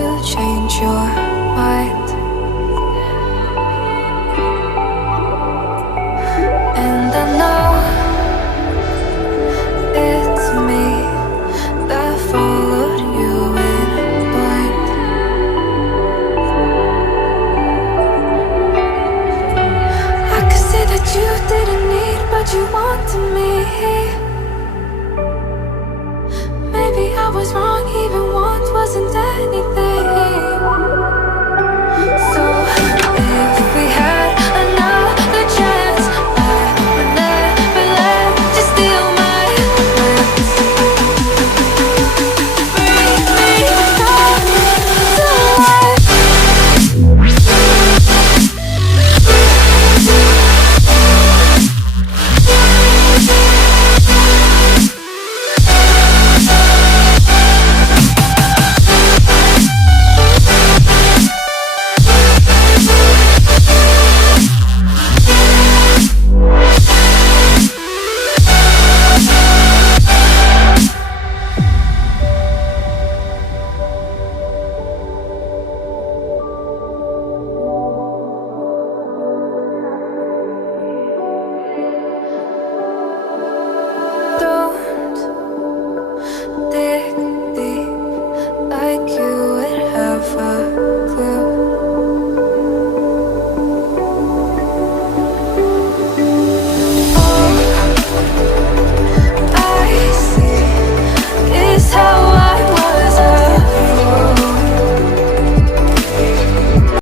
to change your mind. And I know it's me that followed you in blind. I could say that you didn't need, but you wanted me. Maybe I was wrong, even want wasn't anything. So if we had another chance, I would never let you steal my plans. Bring me back to life. Don't dig deep like you